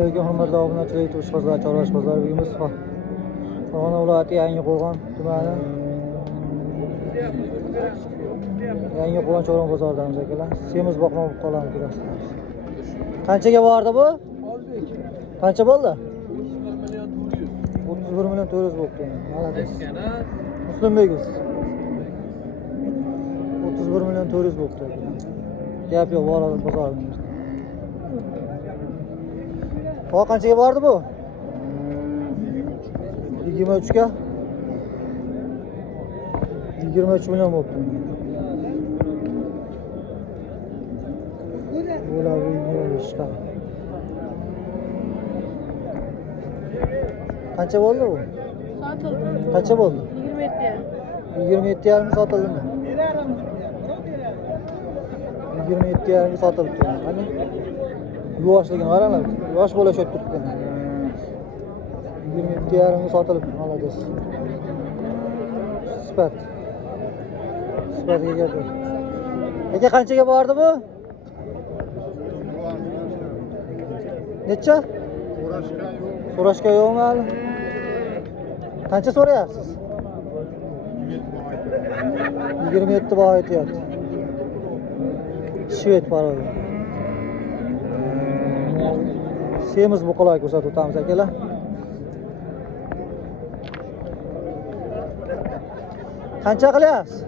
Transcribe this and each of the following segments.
alaykum, hurmatli obunachilar, to'shqozlar, Chorvash bozori uyimiz. Farg'ona viloyati Yangiqo'rg'on tumani. Yangiqo'rg'on Chorvash bozoridamiz akalar. Semiz boqmoq qolamiz ko'rasiz. Qanchaga bordi bu? Qancha bo'ldi? 31 million 400 bo'ldi. Muslimbek. 31 million 400 bo'ldi. Gap yo'q, bozorda. O qanchaga bordi bu? 23 ga. 23 million bo'ldi. Bular 25 ga. Qancha bo'ldi bu? Sotildi. Qancha bo'ldi? 27. 27,5 sotildimi? 27,5 sotildi. Qani? Yuvashligini qaranglar. Yosh bola o'tib turibdi. 27,5 sotilib, молодец. Sifat. Sifatga keldi. Aka qanchaga bordi bu? Necha? So'rashga yo'qmi hali? Qancha so'rayapsiz? 27 baho aytyapti. Shved paroli. Semiz buqalar ko'rsatib o'tamiz akalar. Qancha qilyapsiz?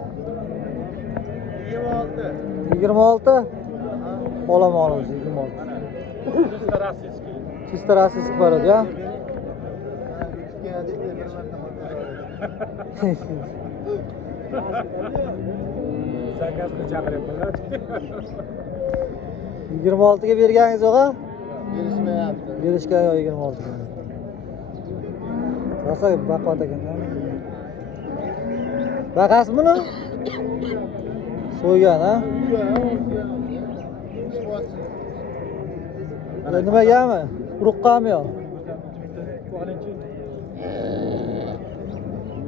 26. Olaman o'zi 26. Чисто российский parod, ya? Zakazga chaqiryaptilar. 26 ga berganingiz yo'q-a? Berishmayapti. Berishga yo'q 26 ga. Rosa baqvat ekan. Baqasiz buni? So'ygan, ha? Nimagami? Uruqqami yo'q?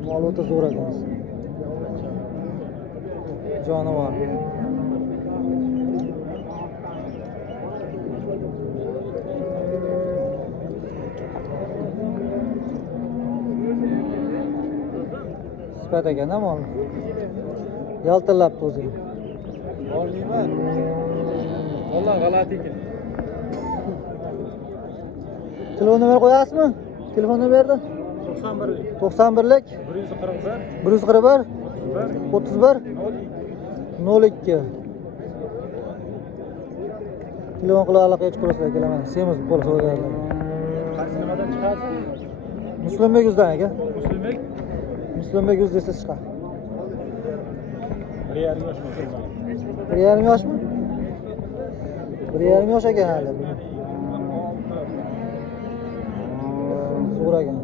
Mol o'ta zo'r ekan. Jonivor. Sifat ekan-a mol. Yaltillabdi o'ziga. Olmayman. Vallah g'alati ekan. Telefon nomer qo'yasizmi? Telefon nomerni? 91lik. 91lik 141 141 02. Telefon qilib aloqaga chiqarsizlar kelaman. Semiz qo'l so'rayapti. Qaysi nimadan chiqadi? Muslimbek uzdan aka. Muslimbek? Muslimbek uz desa chiqadi. 1,5 yoshmi? 1,5 yoshmi? 1,5 yosh ekan hali. Zo'r ekan.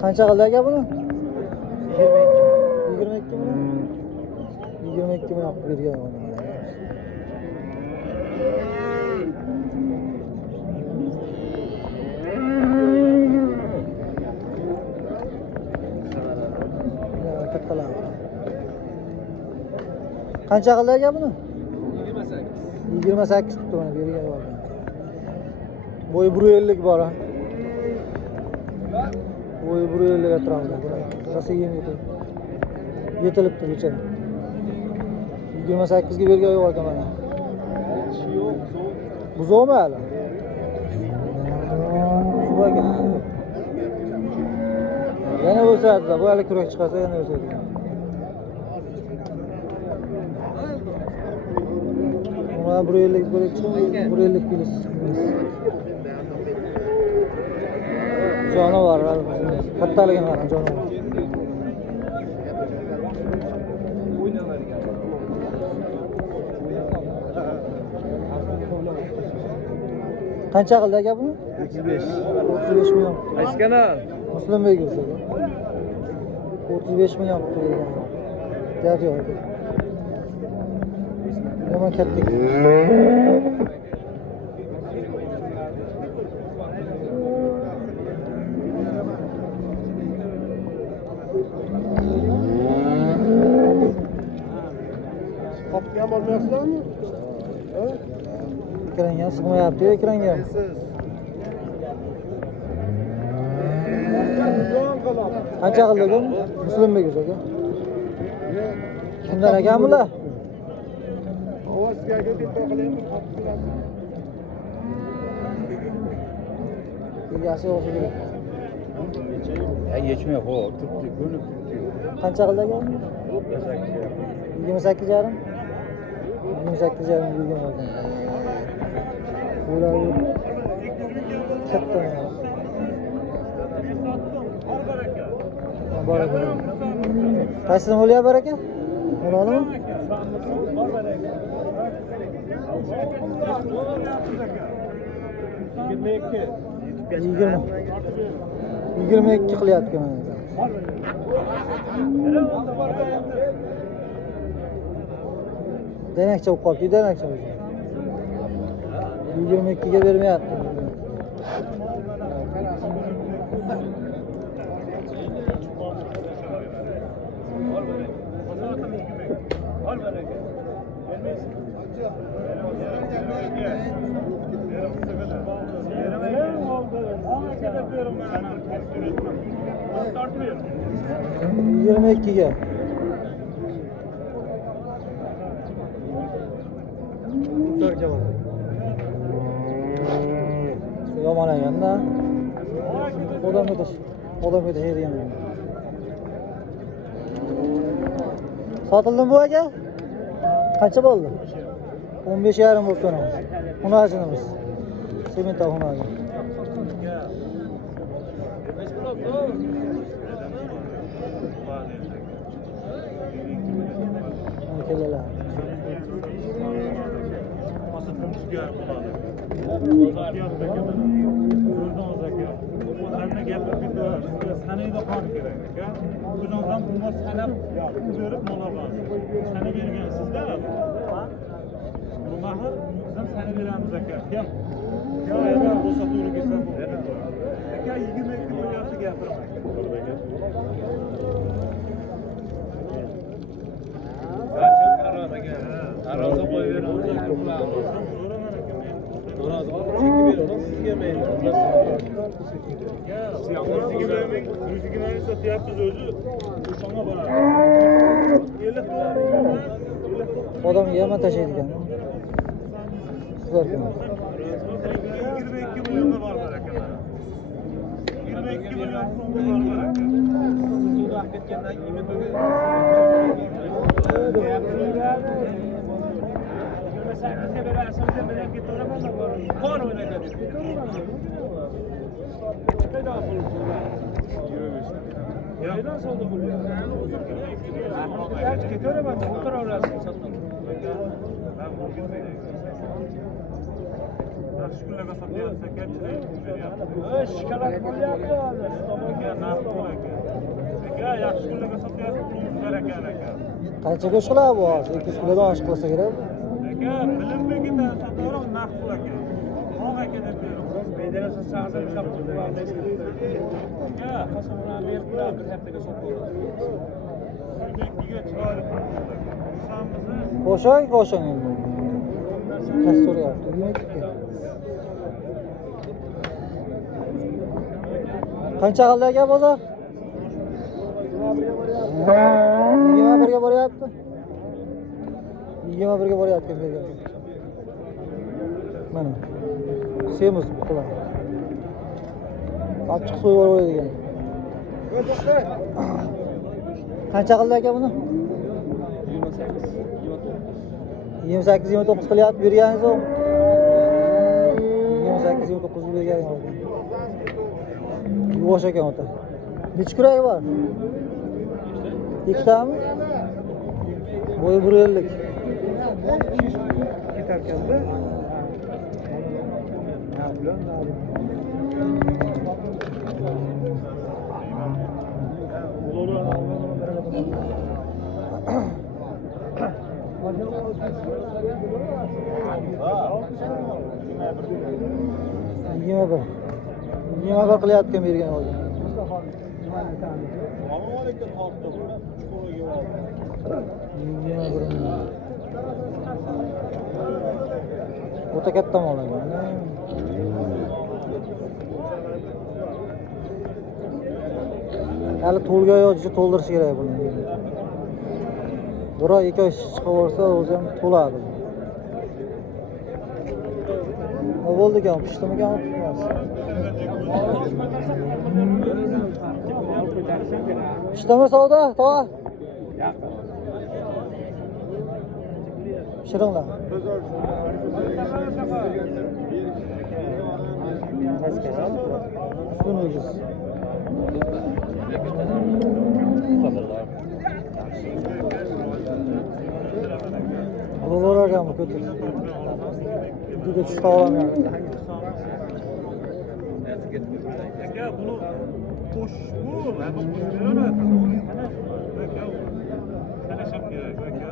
Qancha qildi aka buni? 22 mi? 22 mi yaptı bir gel bana. Kattalar. Qancha qildi aka buni? 28. 28 tutdi bana bir gel bana. Boyu 1.50 bor ha. Boyu 1.50 atrofida. Rosa yem yetilibdi kecha. 28 ga bergan yo'q ekan mana. Buzoqmi hali? Shu ekan. Yana o'sadi, bu hali kurak chiqarsa yana o'sadi. Mana 1.50 bo'lib chiqdi, 1.50 kilos. Jonivor, kattaligini qarang, jonivor. Qancha qildi aka buni? 35. 35 million. Qaysi kanal? Muslimbek o'zi. 35 million qo'ygan. Gap yo'q. Nima katta. Qopga ham olmayapsizlarmi? Ekranga ham sig'mayapti, ekranga ham. Qancha qildi bu? Muslimbek aka. Kimdan ekan bular? Ovozga deb qo'ylaymi? Egasi o'zi kerak. Yechmay qo'y, turibdi, ko'nib. Qancha qildi ekan? 28 yarim. 28 yarim yurgan ekan. Bular katta. Baraka. Qaysini bo'lyapti baraka? Olalimi? 22 qilyapti mana. Denakcha bo'lib qoldi, denakcha. 22 ga bermayapti. Yirmi ikkiga. Yomon ekanda. Odam yetishadigan. Sotildimi bu aka? Qancha bo'ldi? 15 yarim bo'lib turamiz. Xunajinimiz. Sement xunaji. Kelalar. Sanayda qon kerak aka. O'zingizdan bunga sanab ko'rib mo'labasiz. Sana bergansizda. Bu mahar bizdan sana beramiz aka. Gel. Ya yana bo'lsa to'g'ri kelsa bo'ladi. Aka 22 milliardni gapiraman. Qancha qaror aka? Qarorga qo'yaveramiz. Rozi bo'lib beramiz. Sizga mayli. Odamga yomon tashlaydigan. Sizlar kim? 22 millionga bor aka. 22 million so'mga bor aka. Siz uzoq ketgandan keyin Qancha go'sht qiladi bu hozir? 2 kilodan oshib qolsa kerak. aka bilinmagan sotaroq narx pul aka. Oq aka deb beraman. Bedelasa sağza bir kapı var. Ya, kasabına bir bırak hepteki soktu. Sürekli çıkarıp Qo'shing endi. Qancha so'rayapti? 22. Qancha qildi aka bozor? 21 ga boryapti. 21 ga boryapti bergan. Mana. Semiz bular. Achchiq so'yib oladigan. Qancha qildi aka buni? 28-29 qilyapti berganingiz u. 28-29 berganingiz. Yuvosh ekan ota. Necha kuragi bor? Ikkitami? Bo'yi 1.50. Ketarkanda. Ha, bilan Yigirma bir qilyapti bergan hozir. Yigirma bir. O'ta katta mol ekan. Hali to'lgan yo'qchi to'ldirish kerak buni. Bir oy 2 oy chiqaversa o'zi ham to'ladi. Nima bo'ldi ekan? Pishdimikan, tutmas. Pishdimi savdo, tog'a? Pishiringlar. Buni o'ziz. Buralar ekanmi ko'tir. Juda tushta olamayapti. Aka, buni qo'sh bu, mana qo'sh beraveradi. Aka, tanishim kerak, aka.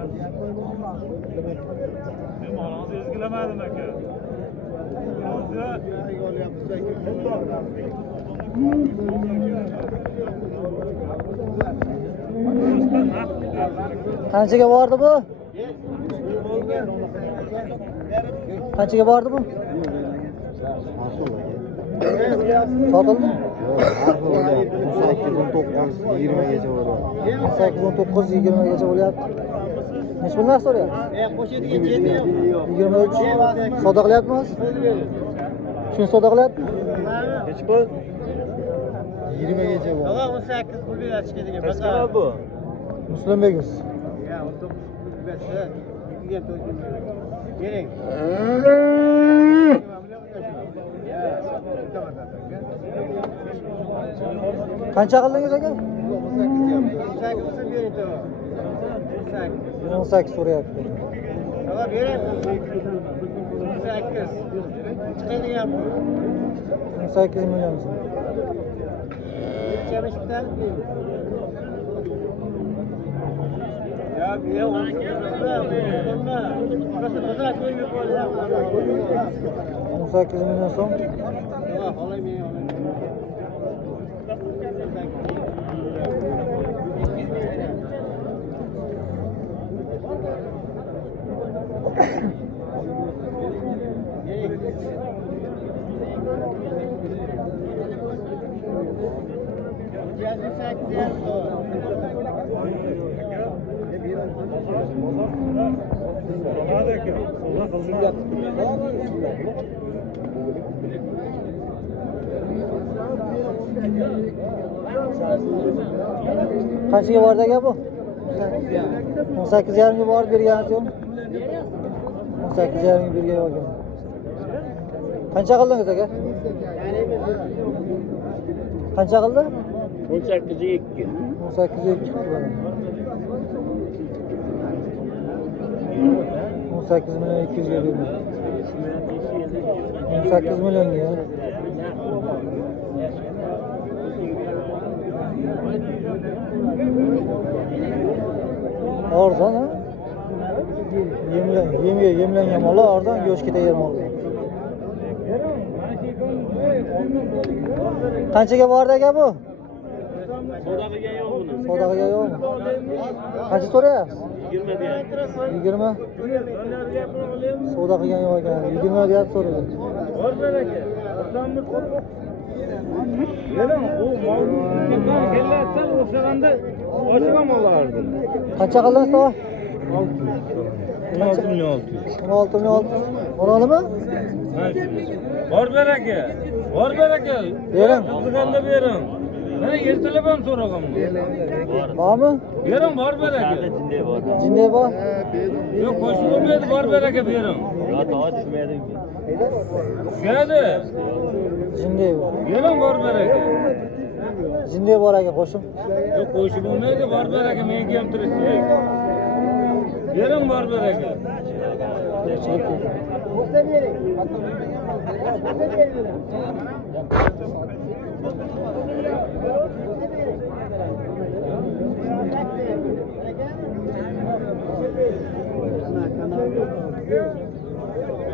Men molingizni ezgilamadim, aka. Qanchaga bordi bu? Qanchaga bordi bu? Sotildimi? 18-19-20 gacha bo'ladi. 18-19-20 gacha bo'lyapti. Necha pul narx so'rayapsiz? 23. Savdo qilyapmiz? Shuni savdo qilyapti? Necha pul? 20 gacha bo'ladi. To'g'ri 18 pul berishga degan. Qancha bu? Muslimbekov. Ya 19 pul bersa, 2 ga to'ydim. Bering. Qancha qildingiz aka? 18 bering to'g'ri. 18 so'rayapti. To'g'ri bering. 18. Chiqadigan pul. 18 million so'm. Necha bitta? Ya bir 18 million so'm. Qanchaga bordi aka bu? 18,5 ga borib berganingiz yo'qmi? 18,5 ga bergan ekan. Qancha qildingiz aka? Qancha qildi? 18.2. 18,2 qildi. 18 million 200 ga berdi. 18 millionga. Arzon ha? Yemlangan mollar arzon, go'sht ketagan mollar. Qanchaga bordi aka bu? Savdo qilgan yo'q buni. Savdo qilgan yo'qmi? Qancha so'rayapsiz? 20 deyapti. 20. Savdo qilgan yo'q ekan. 20 deyapti so'raydi. Bor aka. Yerim, u molni kellarsan o'xshaganda oshgan mollardi. Qancha qildingiz tova? 16 million 600. 16 million 600. O'ralimi? Bor aka. Bor aka. Bering. O'xshaganda bering. Mana ertalab ham so'raganman. Bormi? Bering bor aka. Jinday bor. Yo'q, qo'shib bo'lmaydi, bor aka bering. Yo, to'g'ri tushmaydi. Tushadi. Jinday bor. Bering bor aka. Jinday bor aka qo'shib. Yo'q, qo'shib bo'lmaydi, bor aka, menga ham tirishlik. Bering bor aka.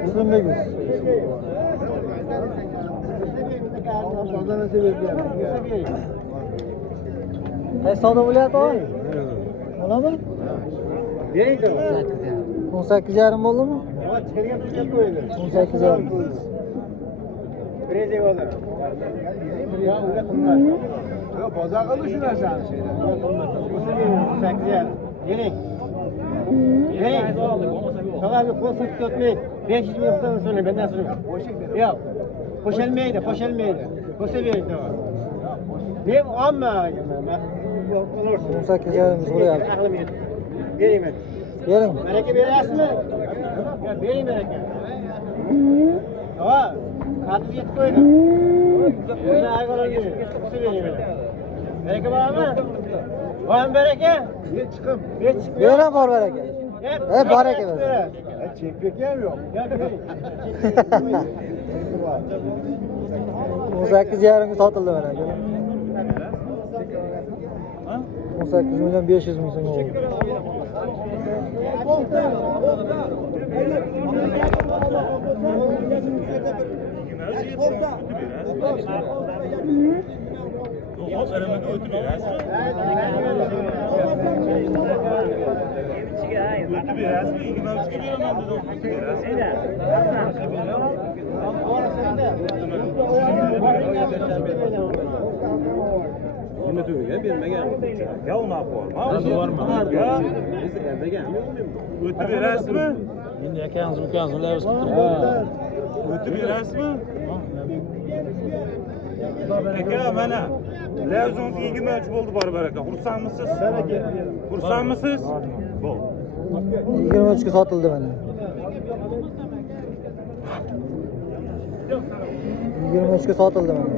Muslimbekov. Savdo bo'lyapti oy. Oladimi? Bering. 18,5 bo'ldimi? 18,5. Birinci olur. Ya unga qimmat. Yo bozor qildi shu narsani şeyda. 8 yer. Yering. Yering. Faqat bir qo'l sutib o'tmang. 500 mingdan so'rang, mendan so'rang. Yo'q. Qo'shilmaydi, qo'shilmaydi. Qo'sa bering tog'a. Men olma. Yo'q, olursiz. 18,5 so'rayapti. Aqlim yetdi. Bering men. Bering. Baraka berasizmi? Yo, bering baraka. Tog'a, kartni yetib qo'ydim. O'zini ayollarga qo'sa bering men. Baraka bormi? Bormi baraka? Men chiqim. Men chiqim. Bera bor baraka. Baraka ber. Chek bekam yo'q. 18,5 sotildi mana aka. 18,500,000 so'm oldu. Ya unaqa bormi? Ya o'tib berasizmi? Endi akangiz ukangiz ulaymiz. O'tib berasizmi? Aka mana Lezon's 23 bo'ldi barbar aka. Xursandmisiz? Xursandmisiz? Bo'l. 23 ga sotildi mana. 23 ga sotildi mana.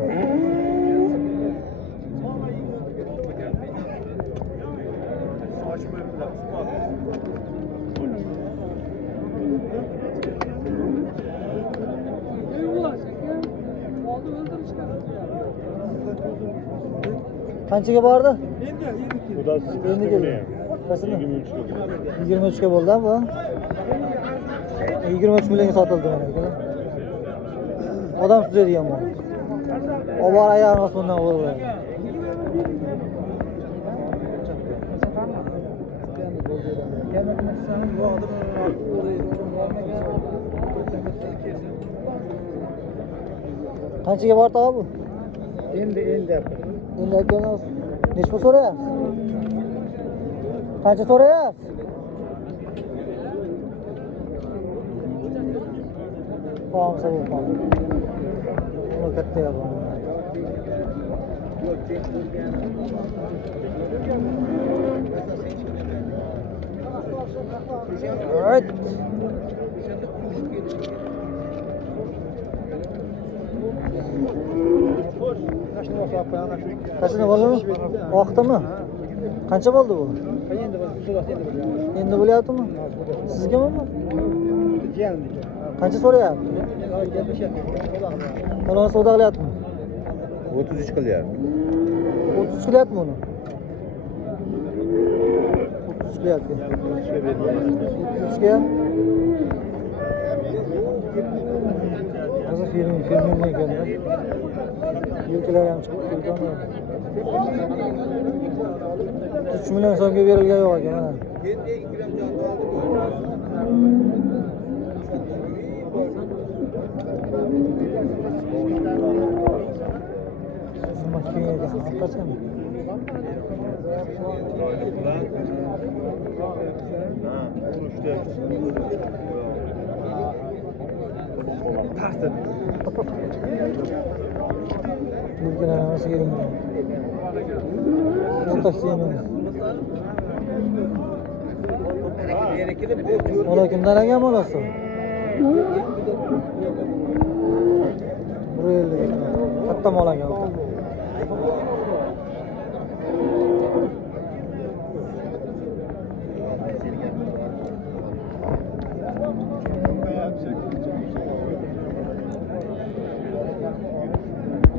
Qanchaga bordi? Endi keldi. Qasini? 23 ga bo'ldi bu. 23 millionga sotildi mana aka. Odam suzadigan bu. Obor ayog'ini osmondan qo'yib. Qanchaga bordi bu? Endi Endi aytganimiz nechta so'rayapsiz? Qancha so'rayapsiz? Qolsa bu qoldi. Bu katta yolg'on. Right. Qachon bo'ldimi? Vaqtimi? Qancha bo'ldi bu? Endi bo'lyaptimi? Sizgami? Qancha so'rayapti? Mana savdo qilyaptimi? 33 qilyapti. 30 qilyaptimi uni? 30 qilyapti. 30 ga. Hozir film ekanda. Yelkalar ham chiqib ketgan. 3 million so'mga berilgan yo'q ekan mana. Makineye hakikaten. Yelkalar arası gelmiyor. Ortak yemeği. Ola kimden egen molası? Buraya elde. Hatta mola geldi.